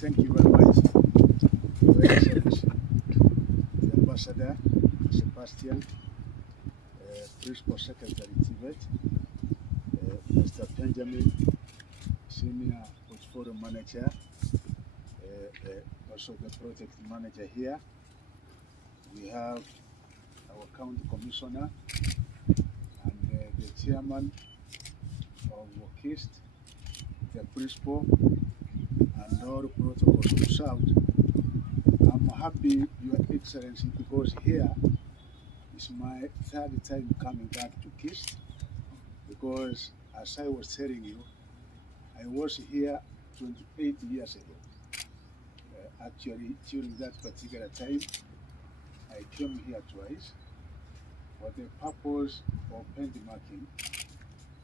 Thank you very much, Your Excellency, the Ambassador Sebastian, Principal Secretary Tibet, Mr. Benjamin, Senior Portfolio Manager, also the Project Manager here. We have our County Commissioner and the Chairman of Kist, the Principal, and all protocols observed. I'm happy, Your Excellency, because here is my third time coming back to Kist, because as I was telling you, I was here 28 years ago. Actually, during that particular time, I came here twice for the purpose of benchmarking,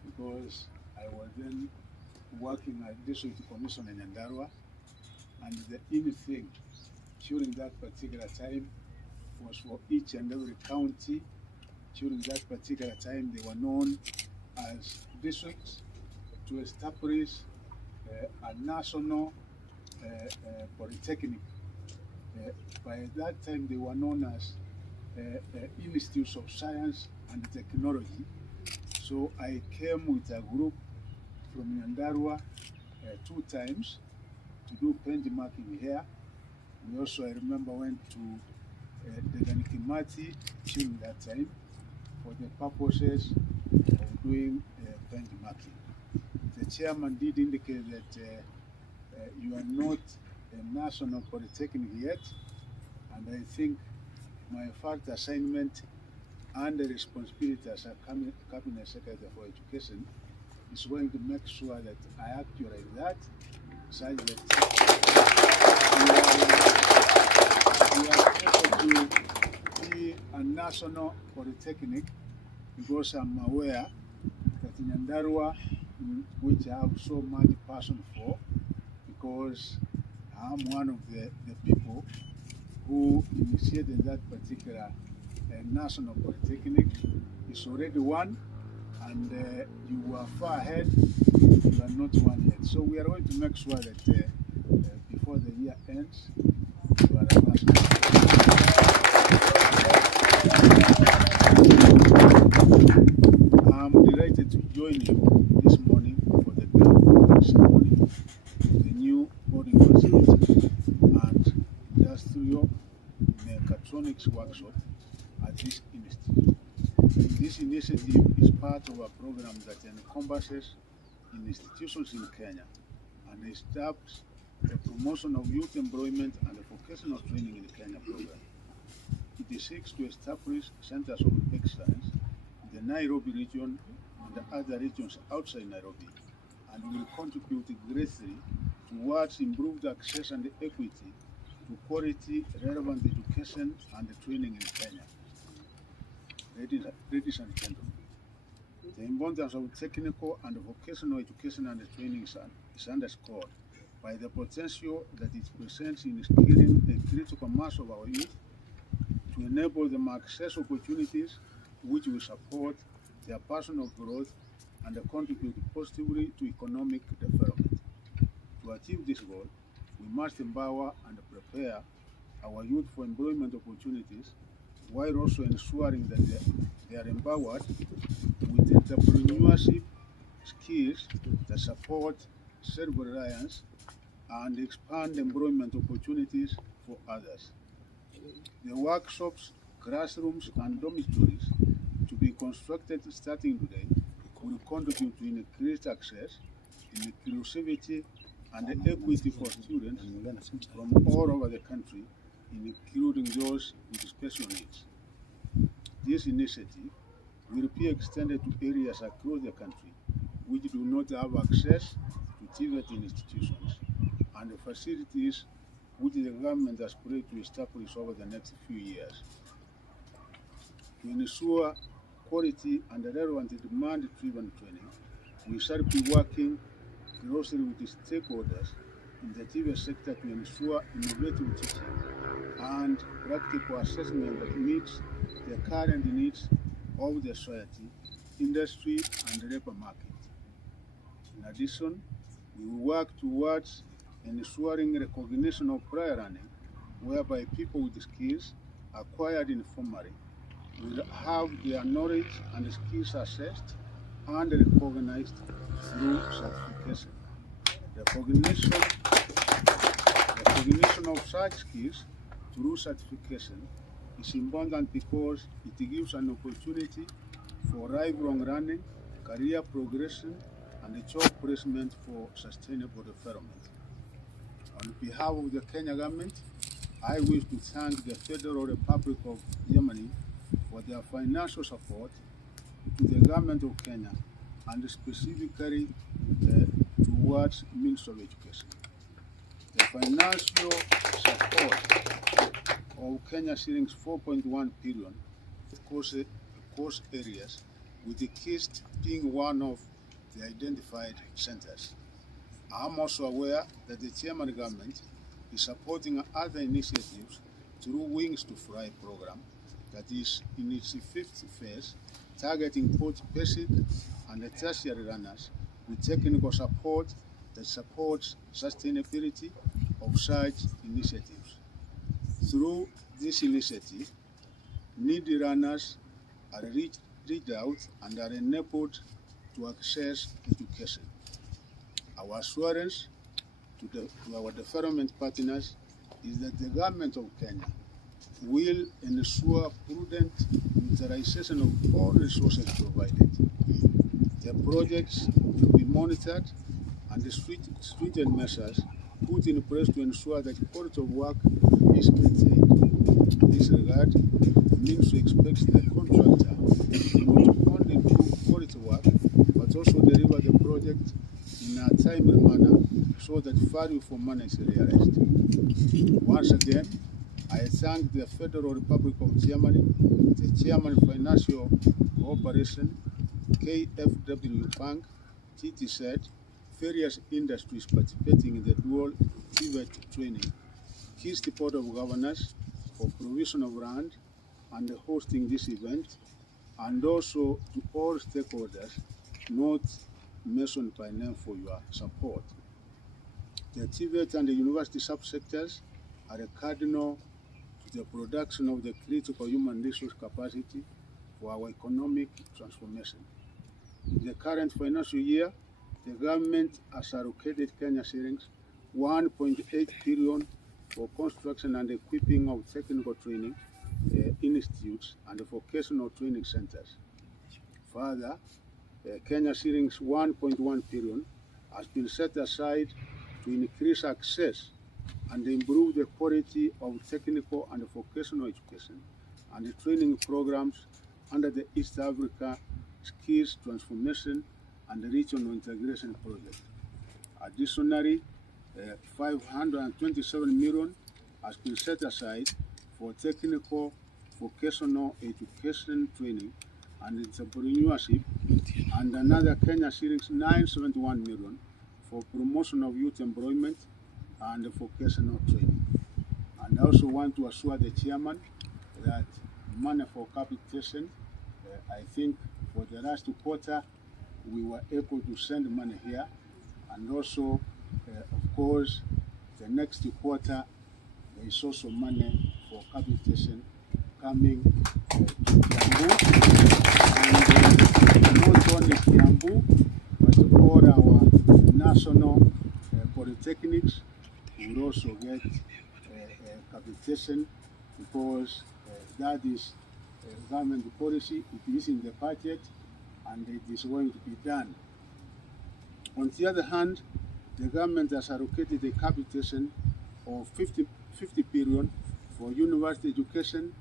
because I was then working at District Commission in Nyandarua, and the only thing during that particular time was for each and every county. During that particular time, they were known as districts, to establish a national polytechnic. By that time, they were known as Institutes of Science and Technology. So I came with a group from Nyandarua 2 times to do benchmarking here. We also, I remember, went to the Ganikimati during that time for the purposes of doing benchmarking. The chairman did indicate that you are not a national polytechnic yet, and I think my first assignment and the responsibility as a Cabinet Secretary for Education is going to make sure that I actualize that, such that we are able to be a national polytechnic, because I'm aware that in Nyandarua, which I have so much passion for, because I'm one of the people who initiated that particular national polytechnic. It's already one, and you are far ahead, you are not one yet. So we are going to make sure that before the year ends, you are a national. I'm delighted to join you this morning for the ground ceremony of the new boarding facility and industrial Mechatronics workshop at this institute. This initiative is part of a program that encompasses institutions in Kenya and establishes the promotion of youth employment and the vocational training in Kenya program. It seeks to establish centers of excellence in the Nairobi region and the other regions outside Nairobi, and will contribute greatly towards improved access and equity to quality, relevant education and training in Kenya. Ladies and gentlemen, the importance of technical and vocational education and training is underscored by the potential that it presents in skilling a critical mass of our youth to enable them access opportunities which will support their personal growth and contribute positively to economic development. To achieve this goal, we must empower and prepare our youth for employment opportunities, while also ensuring that they are empowered with entrepreneurship skills that support self-reliance and expand employment opportunities for others. The workshops, classrooms, and dormitories to be constructed starting today will contribute to increased access, inclusivity, and equity for students from all over the country, including those with special needs. This initiative will be extended to areas across the country which do not have access to TVET institutions and the facilities which the government aspires to establish over the next few years. To ensure quality and relevant demand-driven training, we shall be working closely with the stakeholders in the TVET sector to ensure innovative teaching and practical assessment that meets the current needs of the society, industry, and labor market. In addition, we will work towards ensuring recognition of prior learning, whereby people with skills acquired informally will have their knowledge and skills assessed and recognized through certification. Recognition of such skills through certification is important because it gives an opportunity for lifelong learning, career progression, and job placement for sustainable development. On behalf of the Kenya government, I wish to thank the Federal Republic of Germany for their financial support to the government of Kenya and specifically towards Ministry of Education. The financial support of Kenya shillings 4.1 billion course areas, with the Kist being one of the identified centers. I'm also aware that the German government is supporting other initiatives through Wings to Fly program that is in its 5th phase, targeting both basic and tertiary learners with technical support that supports sustainability of such initiatives. Through this initiative, needy learners are reached out and are enabled to access education. Our assurance to our development partners is that the government of Kenya will ensure prudent utilization of all resources provided. The projects will be monitored and the stringent measures put in place to ensure that quality of work is maintained. In this regard, the Ministry expects the contractor not only do quality work, but also deliver the project in a timely manner so that value for money is realized. Once again, I thank the Federal Republic of Germany, the German Financial Cooperation, KfW Bank, TTZ, various industries participating in the dual TVET training, Kist Board of Governors for provision of land and hosting this event, and also to all stakeholders not mentioned by name for your support. The TVET and the university subsectors are a cardinal to the production of the critical human resource capacity for our economic transformation. In the current financial year, the government has allocated Kenya shillings 1.8 billion for construction and equipping of technical training institutes and vocational training centers. Further, Kenya shillings 1.1 billion has been set aside to increase access and improve the quality of technical and vocational education and the training programs under the East Africa Skills Transformation and Regional Integration Project. Additionally, 527 million has been set aside for technical vocational education training and entrepreneurship, and another Kenya shillings 971 million for promotion of youth employment and vocational training. And I also want to assure the chairman that money for capitation, I think for the last quarter, we were able to send money here, and also, of course, the next quarter, there is also money for capitation coming to Kiambu, and not only Kiambu, but all our national polytechnics will also get capitation, because that is government policy. It is in the budget and it is going to be done. On the other hand, the government has allocated a capitation of 50 billion for university education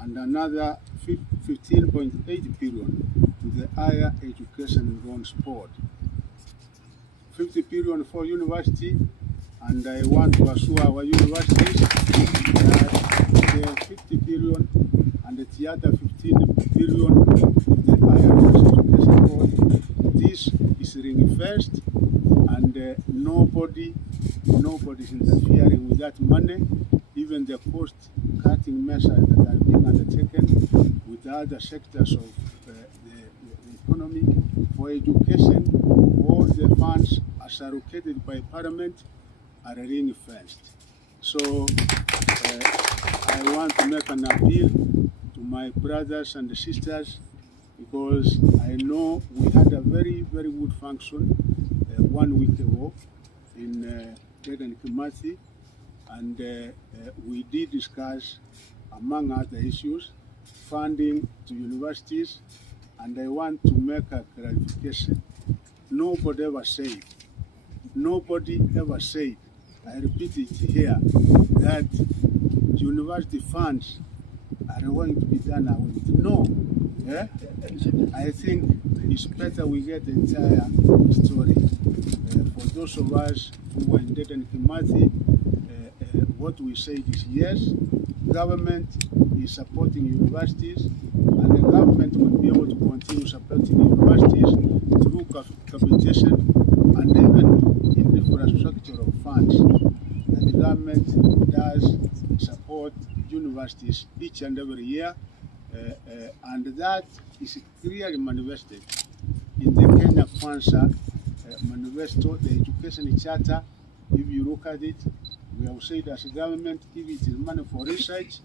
and another 15.8 billion to the Higher Education Loans Board. 50 billion for university, and I want to assure our universities that the 50 billion and the other 15 billion to the Higher Education Board, this is ring-fenced, and nobody is interfering with that money. Even the cost-cutting measures that are being undertaken with other sectors of the economy for education, all the funds are allocated by Parliament are ring-fenced. So I want to make an appeal to my brothers and sisters, because I know we had a very, very good function 1 week ago in Dedan Kimathi, and we did discuss, among other issues, funding to universities, and I want to make a clarification. Nobody ever said, I repeat it here, that university funds are going to be done away with. No. Yeah? I think it's better we get the entire story. For those of us who were in Dedan Kimathi, what we said is yes, government is supporting universities, and the government will be able to continue supporting universities through capitation and even in infrastructure of funds. That the government does support universities each and every year, and that is clearly manifested in the Kenya Kwanza manifesto, the education charter. If you look at it, we have said as a government, if it is money for research,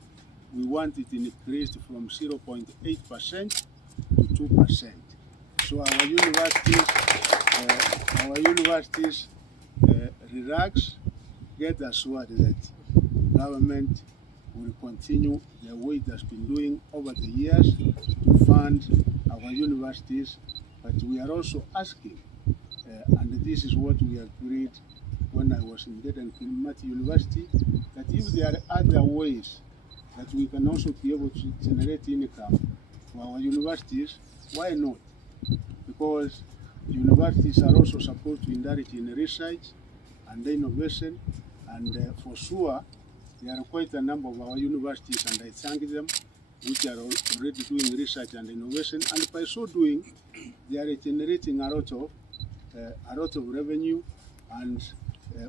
we want it increased from 0.8% to 2%. So our universities relax, get assured that government will continue the way it has been doing over the years to fund our universities. But we are also asking, and this is what we agreed when I was in Dedan Kimathi University, that if there are other ways that we can also be able to generate income for our universities, why not? Because universities are also supposed to indulge in research and innovation, and for sure, there are quite a number of our universities, and I thank them, which are already doing research and innovation, and by so doing, they are generating a lot of revenue. And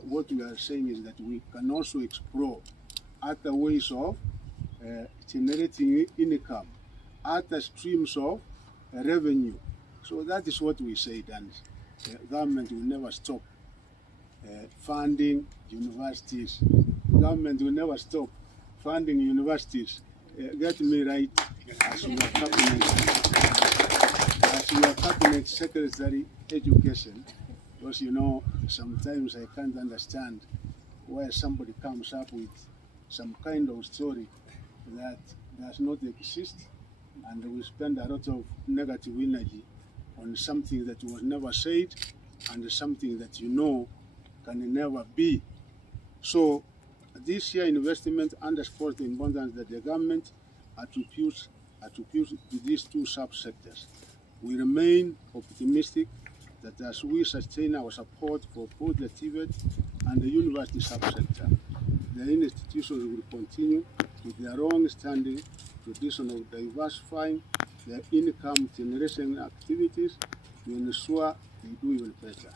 what we are saying is that we can also explore other ways of generating income, other streams of revenue. So that is what we said, and government will never stop funding universities. Government will never stop funding universities. Get me right, as your cabinet secretary education, because you know sometimes I can't understand why somebody comes up with some kind of story that does not exist, and we spend a lot of negative energy on something that was never said and something that you know can never be. So this year investment underscores the importance that the government attributes to these two subsectors. We remain optimistic that as we sustain our support for both the TVET and the university subsector, the institutions will continue with their long-standing tradition of diversifying their income generation activities to ensure they do even better.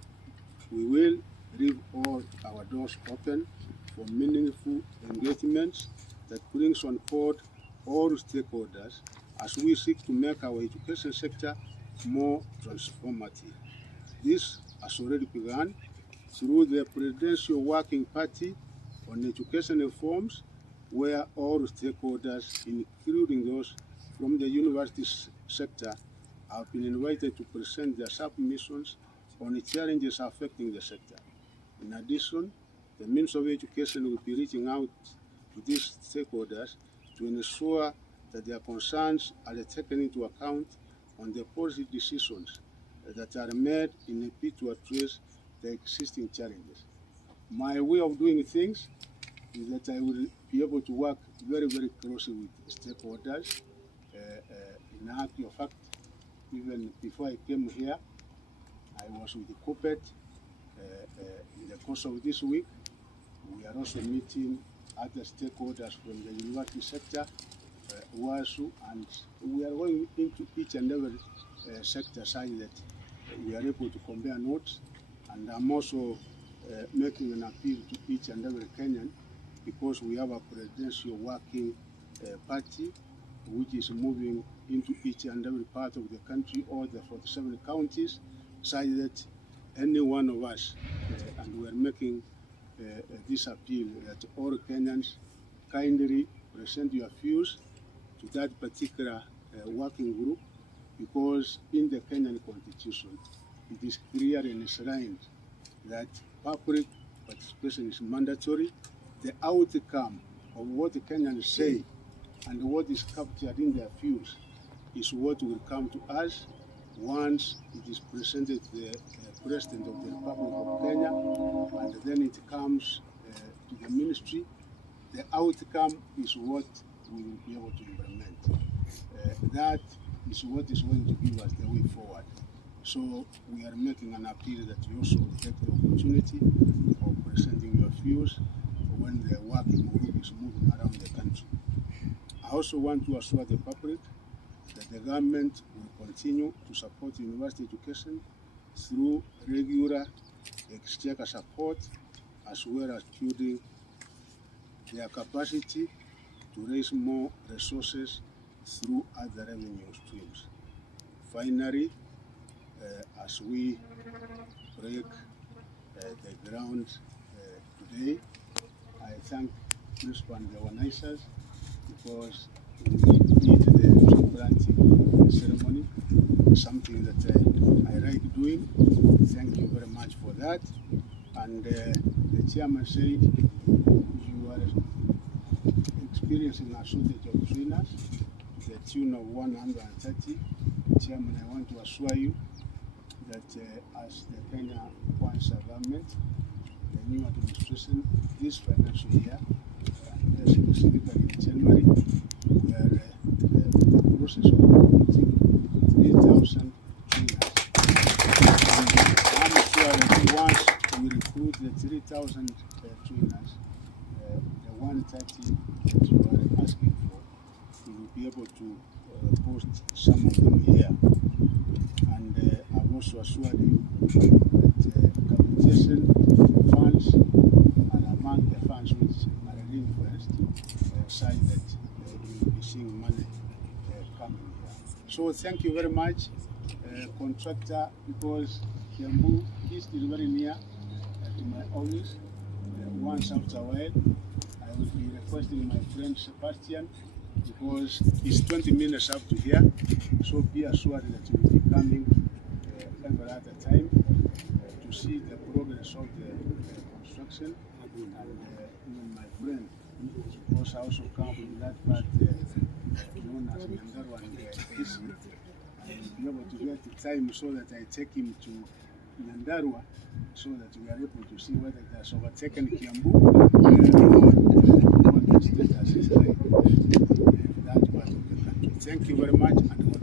We will leave all our doors open for meaningful engagements that brings on board all stakeholders as we seek to make our education sector more transformative. This has already begun through the Presidential Working Party on Education Reforms, where all stakeholders, including those from the university sector, have been invited to present their submissions on the challenges affecting the sector. In addition, the Ministry of Education will be reaching out to these stakeholders to ensure that their concerns are taken into account on the policy decisions that are made in a bid to address the existing challenges. My way of doing things is that I will be able to work very, very closely with stakeholders. In actual fact, even before I came here, I was with the corporate. In the course of this week, we are also meeting other stakeholders from the university sector, WASU, and we are going into each and every sector such that we are able to compare notes. And I'm also making an appeal to each and every Kenyan, because we have a presidential working party which is moving into each and every part of the country, all the 47 counties, such that any one of us, and we are making this appeal that all Kenyans kindly present your views to that particular working group, because in the Kenyan Constitution, it is clearly enshrined that public participation is mandatory. The outcome of what the Kenyans say and what is captured in their views is what will come to us once it is presented to the President of the Republic of Kenya, and then it comes to the ministry. The outcome is what we will be able to implement. That is what is going to give us the way forward. So we are making an appeal that you also take the opportunity of presenting your views when the working group is moving around the country. I also want to assure the public that the government will continue to support university education through regular exchequer support, as well as building their capacity to raise more resources through other revenue streams. Finally, as we break the ground today, I thank Principal and the organizers, because we did the tree planting ceremony, something that I like doing. Thank you very much for that. And the chairman said you are experiencing a shortage of trainers to the tune of 130. Chairman, I want to assure you that as the Kenya Kwanza government, the new administration, this financial year, and specifically in January, we are in the process of recruiting 3,000 trainers. And I'm sure that once we recruit the 3,000 trainers, the 130 that you are asking for, we will be able to post some of them here. And I've also assured you that capitation funds are among the funds which are reinforced, such that you will be seeing money coming here. So thank you very much, contractor, because Kiambu Kist is very near to my office. Once after a while, I will be requesting my friend Sebastian, because it's 20 minutes up to here, so be assured that you will be coming every other time to see the progress of the construction. And even my friend, because I also come from that part known as Nyandarua and Kist, I will be able to get the time so that I take him to Nyandarua, so that we are able to see whether it has overtaken Kiambu or what the status is like in that part of the country. Thank you very much, and